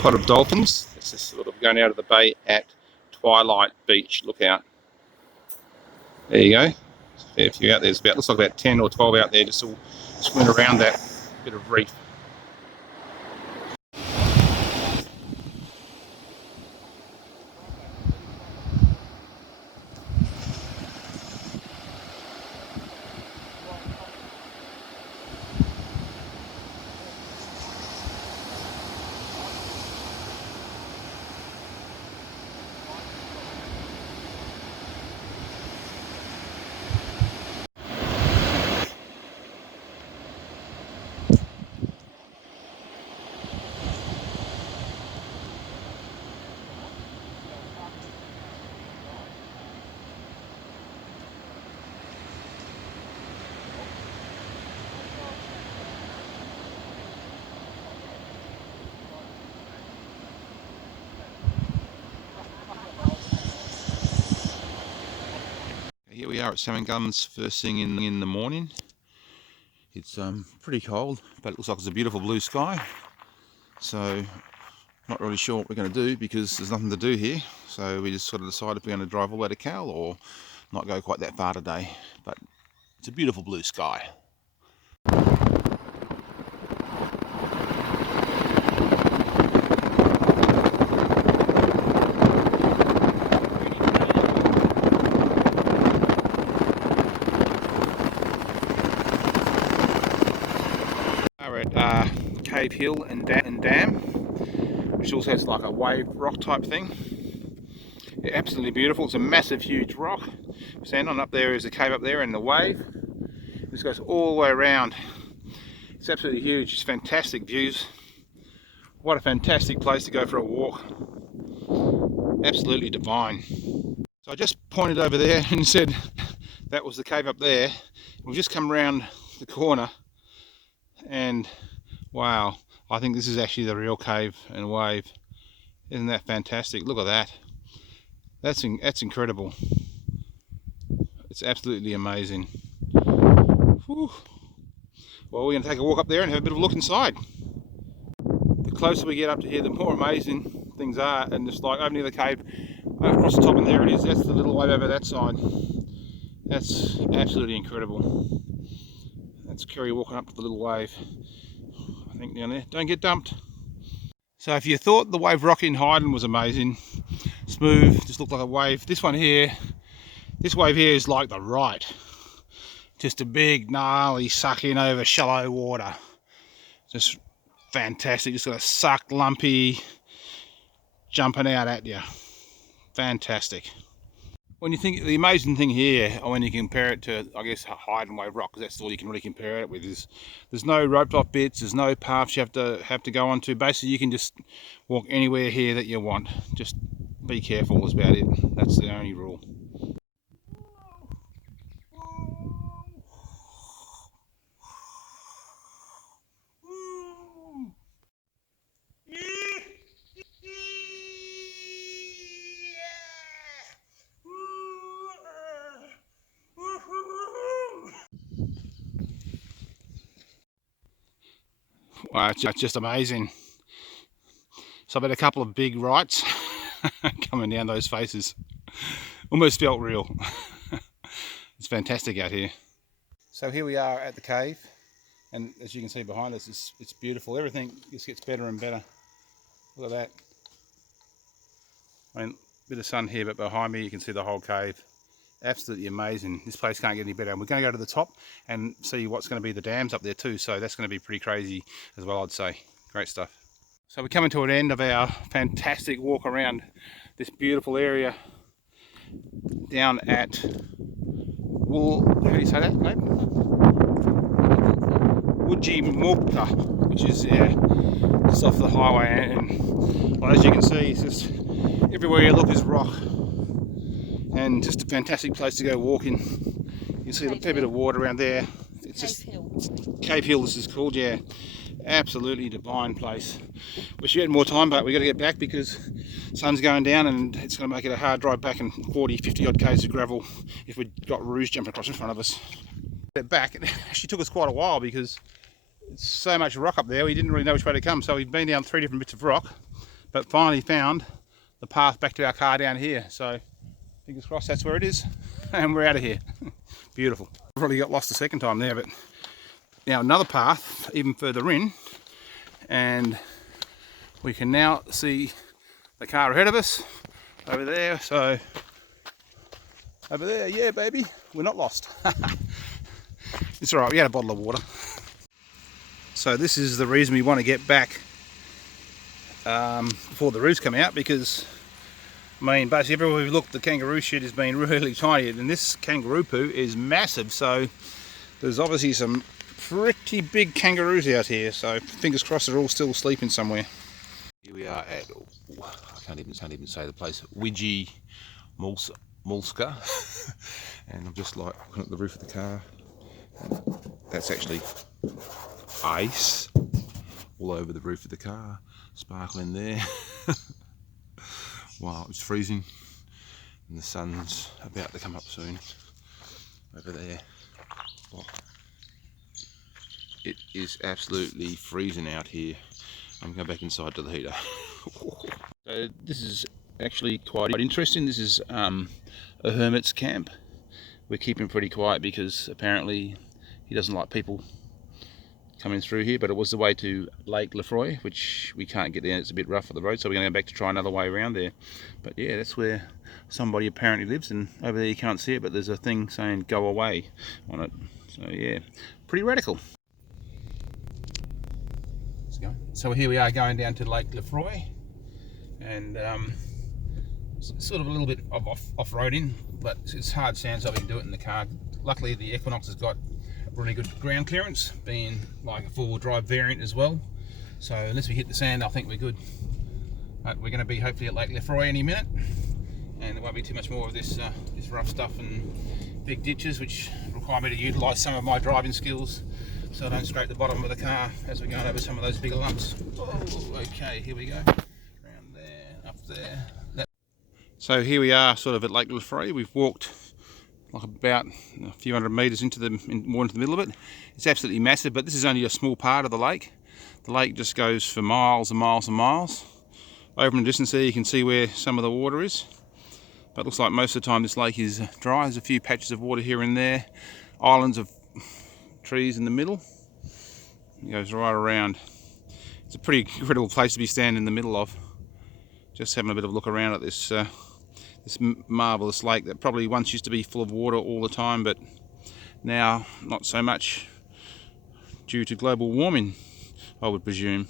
Pot of dolphins. This is sort of going out of the bay at Twilight Beach. Look out. There you go. If you're out there, looks like about 10 or 12 out there just all swimming around that bit of reef. Here we are at Salmon Gums first thing in the morning. It's pretty cold, but it looks like it's a beautiful blue sky. So not really sure what we're going to do because there's nothing to do here. So we just sort of decided if we're going to drive all the way to Cal or not go quite that far today. But it's a beautiful blue sky. Cave Hill and Dam, which also has like a wave rock type thing. Yeah, absolutely beautiful. It's a massive, huge rock. Stand on up there is a cave up there and the wave. This goes all the way around. It's absolutely huge. It's fantastic views. What a fantastic place to go for a walk. Absolutely divine. So I just pointed over there and said that was the cave up there. We've just come around the corner and wow, I think this is actually the real cave and wave. Isn't that fantastic? Look at that. That's incredible. It's absolutely amazing. Whew. Well, we're going to take a walk up there and have a bit of a look inside. The closer we get up to here, the more amazing things are. And just like over near the cave, across the top, and there it is. That's the little wave over that side. That's absolutely incredible. That's Kerry walking up to the little wave. I think down there. Don't get dumped. So if you thought the wave rock in Hyden was amazing, smooth, just looked like a wave, this wave here is like the right. Just a big, gnarly suck in over shallow water. Just fantastic. Just got a suck, lumpy, jumping out at you. Fantastic. When you think the amazing thing here, when you compare it to, I guess, Hyden wave rock, because that's all you can really compare it with, is there's no roped off bits, there's no paths you have to go onto. Basically, you can just walk anywhere here that you want. Just be careful is about it. That's the only rule. Wow, it's just amazing. So I've had a couple of big rights coming down those faces. Almost felt real. It's fantastic out here. So here we are at the cave, and as you can see behind us, it's beautiful. Everything just gets better and better. Look at that. I mean, a bit of sun here, but behind me you can see the whole cave. Absolutely amazing. This place can't get any better. And we're going to go to the top and see what's going to be the dams up there too. So that's going to be pretty crazy as well, I'd say. Great stuff. So we're coming to an end of our fantastic walk around this beautiful area down at how do you say that, mate? Wujimulka, which is just off the highway. And well, as you can see, it's just everywhere you look is rock. And just a fantastic place to go walking. You see a fair bit of water around there. It's just Cave Hill, this is called, yeah. Absolutely divine place. Wish you had more time, but we got to get back because sun's going down and it's going to make it a hard drive back, and 40-50 odd k's of gravel if we got roos jumping across in front of us. Back, it actually took us quite a while because It's so much rock up there, we didn't really know which way to come, so we'd been down 3 different bits of rock, but finally found the path back to our car down here. So fingers crossed that's where it is, and we're out of here. Beautiful. I've really got lost the second time there, but now another path even further in, and we can now see the car ahead of us over there. So over there, yeah baby, we're not lost. It's alright, we had a bottle of water. So this is the reason we want to get back before the roots come out, because I mean basically everywhere we look the kangaroo shit has been really tiny, and this kangaroo poo is massive, so there's obviously some pretty big kangaroos out here, so fingers crossed they're all still sleeping somewhere. Here we are at, I can't even say the place, Widgie Mulska. And I'm just like looking at the roof of the car, and that's actually ice all over the roof of the car, sparkling there. Wow, it's freezing, and the sun's about to come up soon over there. Oh, it is absolutely freezing out here. I'm going back inside to the heater. So this is actually quite interesting. This is a hermit's camp. We're keeping pretty quiet because apparently he doesn't like people coming through here, but it was the way to Lake Lafaye, which we can't get there. It's a bit rough for the road, so we're going to go back to try another way around there. But yeah, that's where somebody apparently lives, and over there you can't see it, but there's a thing saying go away on it. So yeah, pretty radical. Let's go. So here we are going down to Lake Lafaye, and sort of a little bit of off-roading, but it's hard sand, so we can do it in the car. Luckily the Equinox has got really good ground clearance, being like a four-wheel drive variant as well, so unless we hit the sand I think we're good. But we're going to be hopefully at Lake Lafaye any minute, and there won't be too much more of this rough stuff and big ditches which require me to utilise some of my driving skills so I don't scrape the bottom of the car as we're going over some of those bigger lumps. Oh, okay, here we go, around there, up there. So here we are sort of at Lake Lafaye. We've walked like about a few hundred metres more into the middle of it. It's absolutely massive, but this is only a small part of the lake. The lake just goes for miles and miles and miles. Over in the distance there you can see where some of the water is, but it looks like most of the time this lake is dry. There's a few patches of water here and there, islands of trees in the middle. It goes right around. It's a pretty incredible place to be standing in the middle of, just having a bit of a look around at this this marvellous lake that probably once used to be full of water all the time, but now not so much due to global warming, I would presume.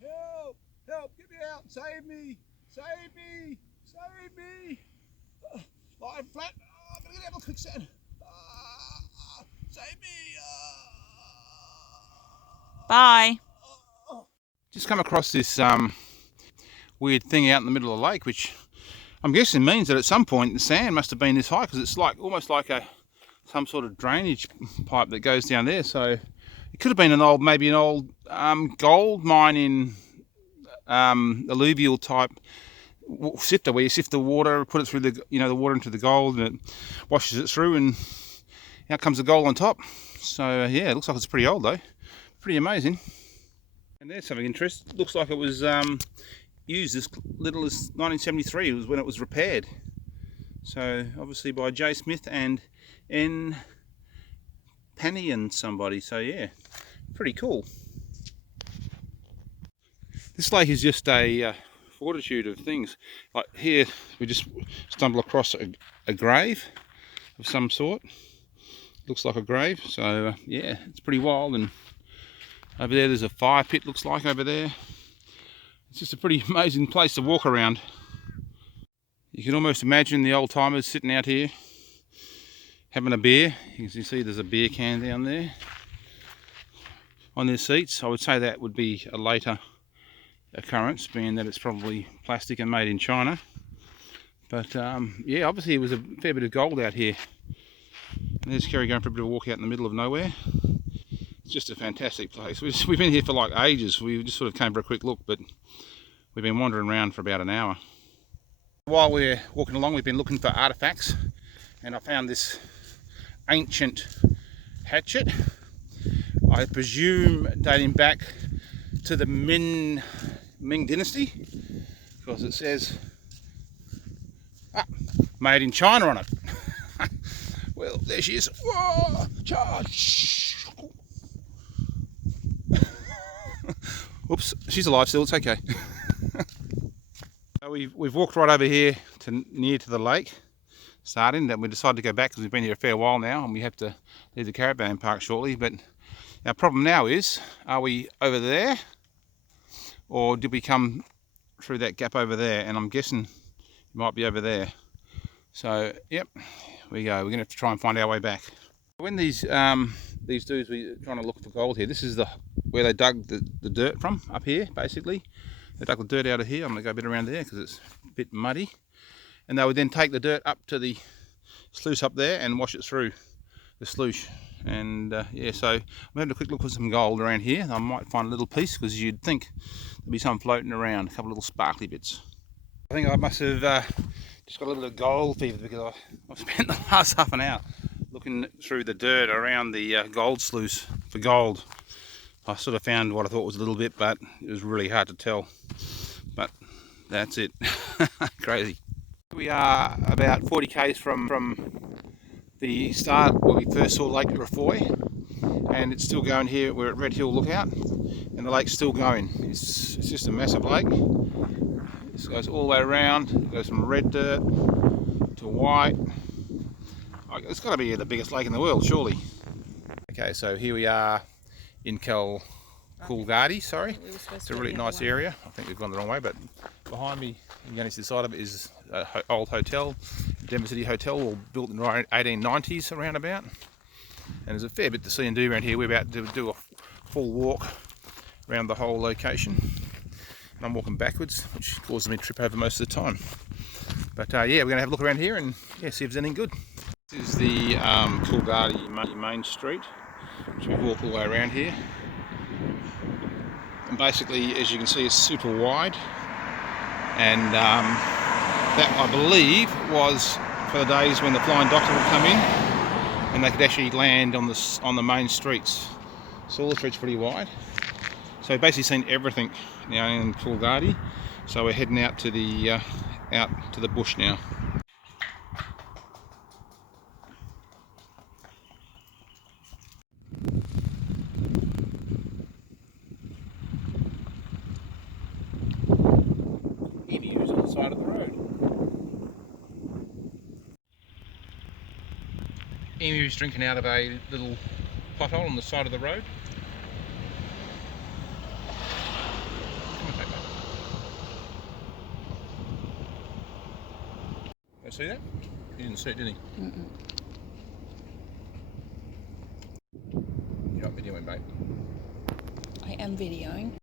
Help! Help! Get me out! Save me! Save me! Save me! Lying flat! Oh, I'm gonna get out of the quicksand! Save me! Bye! Just come across this weird thing out in the middle of the lake, which I'm guessing means that at some point the sand must have been this high, because it's like almost like some sort of drainage pipe that goes down there. So it could have been maybe an old gold mining alluvial type sifter, where you sift the water, put it through the the water into the gold, and it washes it through, and out comes the gold on top. So yeah, it looks like it's pretty old though. Pretty amazing. And there's something interesting. Looks like it was used as little as 1973 was when it was repaired. So obviously by J. Smith and N. Penny and somebody. So yeah, pretty cool. This lake is just a fortitude of things. Like here we just stumble across a grave of some sort. Looks like a grave. So yeah, it's pretty wild. And over there's a fire pit, looks like, over there. It's just a pretty amazing place to walk around. You can almost imagine the old timers sitting out here having a beer. You can see there's a beer can down there on their seats. I would say that would be a later occurrence, being that it's probably plastic and made in China. But yeah, obviously it was a fair bit of gold out here. And there's Kerry going for a bit of a walk out in the middle of nowhere. It's just a fantastic place. We've been here for like ages. We just sort of came for a quick look, but we've been wandering around for about an hour. While we're walking along, we've been looking for artifacts, and I found this ancient hatchet, I presume dating back to the Ming dynasty, because it says made in China on it. Well, there she is. Whoa, charge! Oops, she's alive still. It's okay. So we've walked right over here to near to the lake, starting. Then we decided to go back because we've been here a fair while now, and we have to leave the caravan park shortly. But our problem now is, are we over there, or did we come through that gap over there? And I'm guessing it might be over there. So yep, we go. We're going to have to try and find our way back. When these dudes were trying to look for gold here, this is where they dug the dirt from, up here basically. They dug the dirt out of here. I'm going to go a bit around there because it's a bit muddy. And they would then take the dirt up to the sluice up there and wash it through the sluice. And yeah, so I'm having a quick look for some gold around here. I might find a little piece, because you'd think there'd be some floating around, a couple of little sparkly bits. I think I must have just got a little bit of gold fever, because I've spent the last half an hour looking through the dirt around the gold sluice for gold. I sort of found what I thought was a little bit, but it was really hard to tell. But that's it. Crazy. We are about 40 k's from the start where we first saw Lake Lafaye, and it's still going here. We're at Red Hill Lookout, and the lake's still going. It's just a massive lake. This goes all the way around. It goes from red dirt to white. It's got to be the biggest lake in the world, surely. Okay, so here we are in Coolgardie, sorry. It's a really nice area. I think we've gone the wrong way, but behind me, and going to the side of it, is an old hotel, Denver City Hotel, all built in the 1890s around about. And there's a fair bit to see and do around here. We're about to do a full walk around the whole location. And I'm walking backwards, which causes me to trip over most of the time. But yeah, we're going to have a look around here and yeah, see if there's anything good. This is the Coolgardie main street, which we walk all the way around here. And basically, as you can see, it's super wide. And that, I believe, was for the days when the Flying Doctor would come in and they could actually land on the main streets. So all the streets pretty wide. So we've basically seen everything now in Coolgardie. So we're heading out to the bush now. Emus on the side of the road. Emus drinking out of a little pothole on the side of the road. You see that? He didn't see it, did he? Mm-mm. You're not videoing, babe. I am videoing.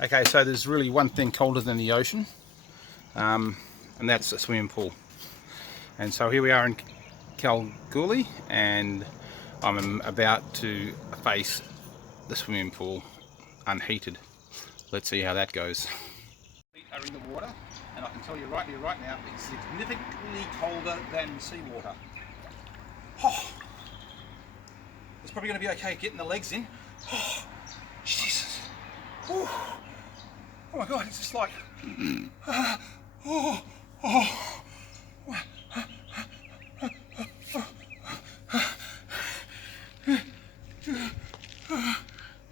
Okay, so there's really one thing colder than the ocean, and that's a swimming pool. And so here we are in Coolgardie, and I'm about to face the swimming pool unheated. Let's see how that goes. Feet are in the water, and I can tell you right here, right now, it's significantly colder than seawater. Oh, it's probably going to be okay getting the legs in. Oh, Jesus. Oh my God, it's just like,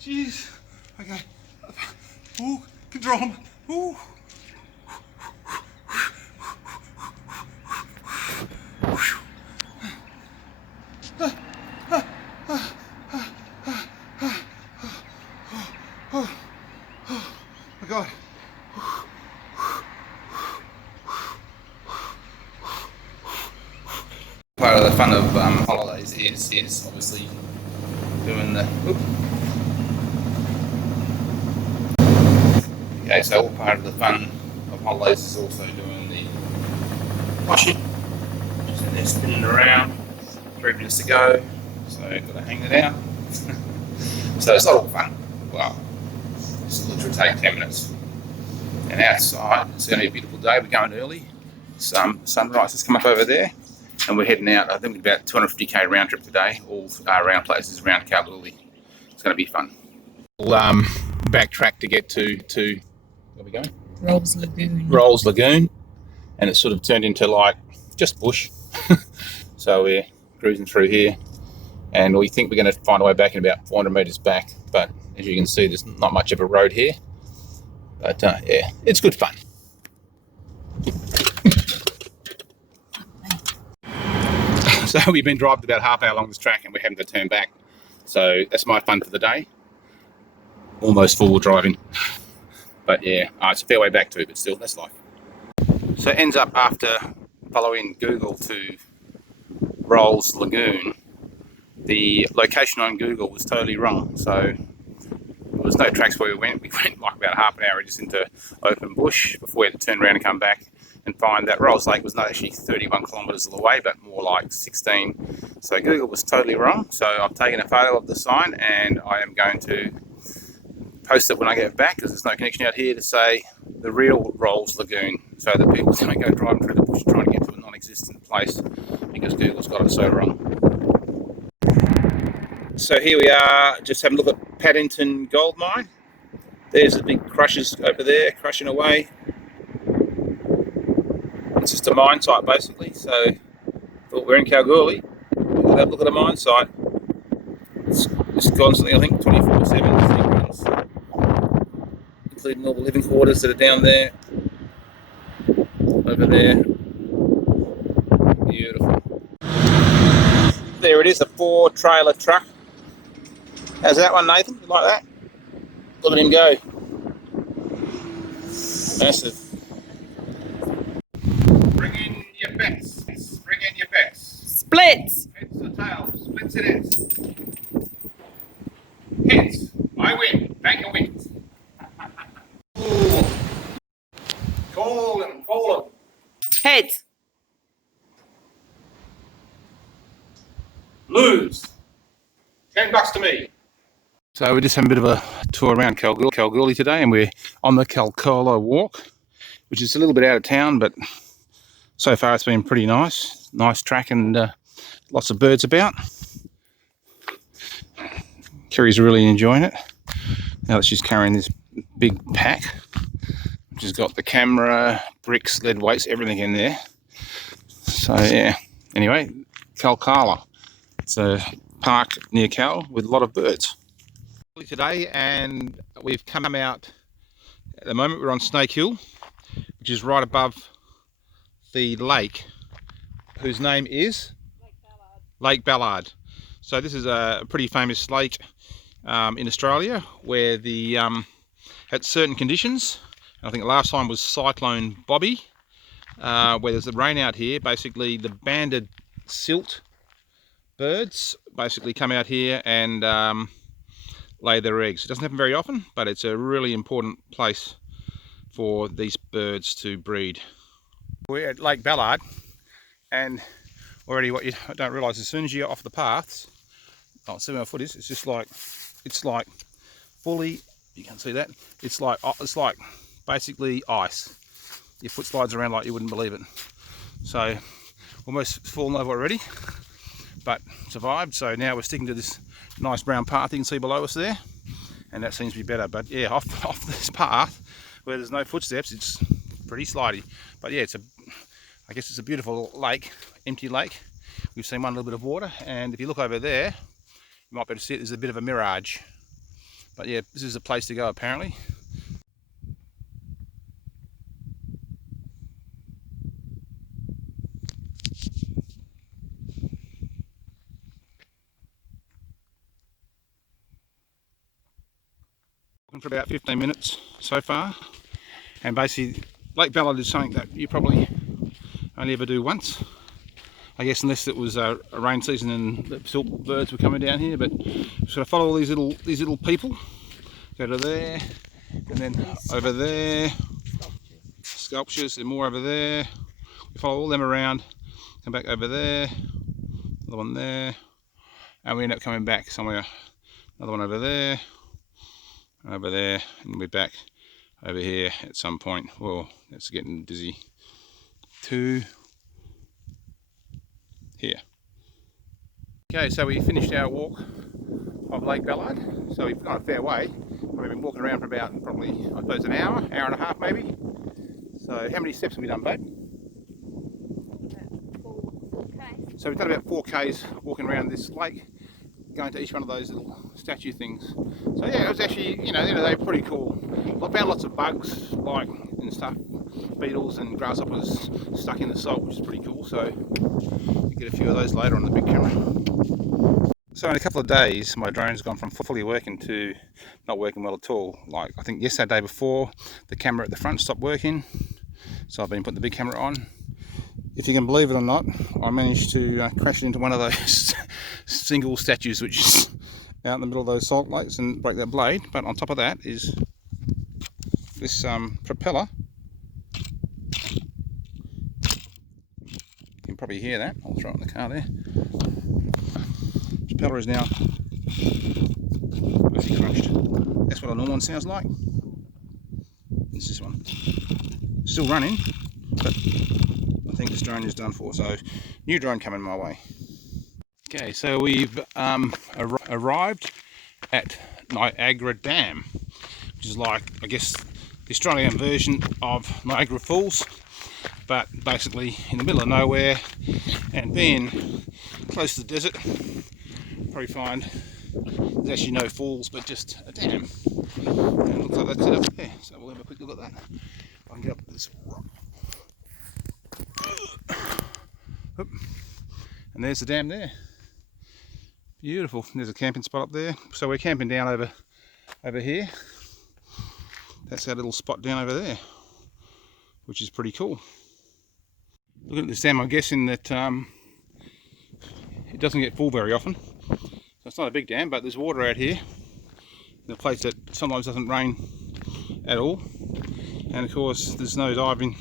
jeez. Okay. Ooh, control him. Ooh. My God. Part of the fun of holidays is obviously doing the. Okay, so all part of the fun of holidays is also doing the washing. Just in there spinning around. 3 minutes to go, so I've got to hang it out. So it's not all fun. Well, it's literally take 10 minutes. And outside, it's going to be a beautiful day. We're going early. Sunrise has come up over there, and we're heading out. I think about 250k round trip today, all around places around Kalgoorlie. It's going to be fun. We'll backtrack to get to where are we going? Rolls Lagoon, and it's sort of turned into like just bush. So we're cruising through here, and we think we're going to find our way back in about 400 metres back. But as you can see, there's not much of a road here. But yeah, it's good fun. So we've been driving about half hour along this track and we're having to turn back. So that's my fun for the day. Almost four-wheel driving. But yeah, it's a fair way back too, but still, that's life. So it ends up after following Google to Rolls Lagoon. The location on Google was totally wrong. So there was no tracks where we went. We went like about half an hour just into open bush before we had to turn around and come back and find that Rolls Lake was not actually 31 kilometres away, but more like 16. So Google was totally wrong. So I've taken a photo of the sign and I am going to post it when I get back, because there's no connection out here to say the real Rolls Lagoon, so that people don't go driving through the bush trying to get to a non-existent place because Google's got it so wrong. So here we are, just having a look at Paddington Goldmine. There's the big crushers over there, crushing away. It's just a mine site basically, so thought we're in Kalgoorlie. We'll have a look at a mine site. It's constantly, I think, 24/7 runs, including all the living quarters that are down there, over there. Beautiful. There it is, a 4-trailer truck. How's that one, Nathan? You like that? Look at him go. Massive. Bring in your bets. Bring in your bets. Splits! Heads or tails? Splits it is. Heads. I win. Banker wins. Call him. Call him. Heads! Lose. $10 to me. So we're just having a bit of a tour around Kalgoorlie today, and we're on the Kalkola walk, which is a little bit out of town, but so far it's been pretty nice. Nice track and lots of birds about. Kerry's really enjoying it now that she's carrying this big pack, which has got the camera, bricks, lead weights, everything in there. So yeah, anyway, Kalkola. It's a park near Kal with a lot of birds. Today, and we've come out, at the moment we're on Snake Hill, which is right above the lake, whose name is Lake Ballard. So this is a pretty famous lake in Australia, where the at certain conditions, I think the last time was Cyclone Bobby, where there's a rain out here, basically the banded silt birds basically come out here and lay their eggs. It doesn't happen very often, but it's a really important place for these birds to breed. We're at Lake Ballard, and already what you don't realise, as soon as you're off the paths, oh, see where my foot is, it's just like, it's like fully, you can't see that, it's like basically ice. Your foot slides around like you wouldn't believe it. So almost fallen over already, but survived. So now we're sticking to this nice brown path you can see below us there, and that seems to be better. But yeah, off this path where there's no footsteps, it's pretty slidey. But yeah, I guess it's a beautiful lake, empty lake. We've seen one little bit of water, and if you look over there, you might be able to see it. There's a bit of a mirage. But yeah, this is a place to go apparently. For about 15 minutes so far, and basically Lake Ballard is something that you probably only ever do once, I guess, unless it was a rain season and the silk birds were coming down here. But sort of follow all these little people, go to there, and then over there, sculptures, and more over there. We follow all them around, come back over there, another one there, and we end up coming back somewhere Another one over there, and we're back over here at some point. Well, that's getting dizzy. 2 here. Okay, so we finished our walk of Lake Ballard. So we've gone a fair way. We've been walking around for about probably, I suppose, an hour and a half maybe. So how many steps have we done, babe? So we've done about 4Ks walking around this lake, going to each one of those little statue things. So yeah, it was actually, you know, at the end of the day, pretty cool. I found lots of bugs, like, and stuff, beetles and grasshoppers stuck in the salt, which is pretty cool. So you get a few of those later on the big camera. So in a couple of days, my drone's gone from fully working to not working well at all. Like, I think yesterday, day before, the camera at the front stopped working. So I've been putting the big camera on. If you can believe it or not, I managed to crash it into one of those single statues which is out in the middle of those salt lakes and break that blade. But on top of that is this propeller. You can probably hear that. I'll throw it in the car there. Propeller is now mostly crushed. That's what a normal one sounds like. It's this one. Still running, but I think this drone is done for, so new drone coming my way. Okay, so we've arrived at Niagara Dam, which is like, I guess, the Australian version of Niagara Falls, but basically in the middle of nowhere, and being close to the desert, probably find there's actually no falls, but just a dam. And it looks like that's it up there, so we'll have a quick look at that. I can get up this rock. And there's the dam there. Beautiful. There's a camping spot up there. So we're camping down over here. That's our little spot down over there, which is pretty cool. Looking at this dam, I'm guessing that it doesn't get full very often. So it's not a big dam, but there's water out here in a place that sometimes doesn't rain at all. And of course, there's no diving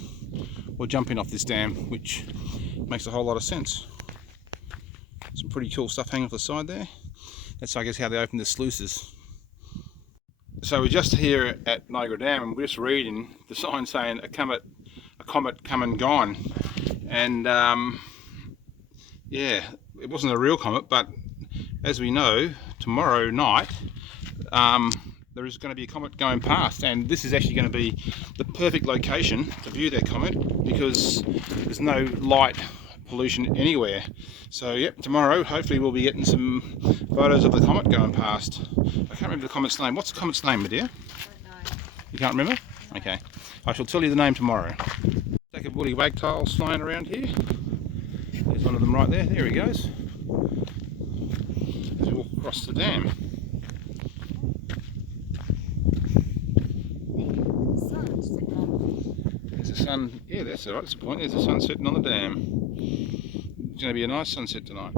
or jumping off this dam, which makes a whole lot of sense. Some pretty cool stuff hanging off the side there. That's, I guess, how they open the sluices. So we're just here at Niagara Dam, and we're just reading the sign saying a comet come and gone. And yeah, it wasn't a real comet, but as we know, tomorrow night there is going to be a comet going past, and this is actually going to be the perfect location to view that comet because there's no light pollution anywhere. So yep, tomorrow hopefully we'll be getting some photos of the comet going past. I can't remember the comet's name. What's the comet's name, my dear? I don't know. You can't remember? Okay, I shall tell you the name tomorrow. Stack of woolly wagtails flying around here. There's one of them right there. There he goes. As we walk across the dam. There's the sun. Yeah, that's alright. That's the point. There's the sun setting on the dam. It's going to be a nice sunset tonight.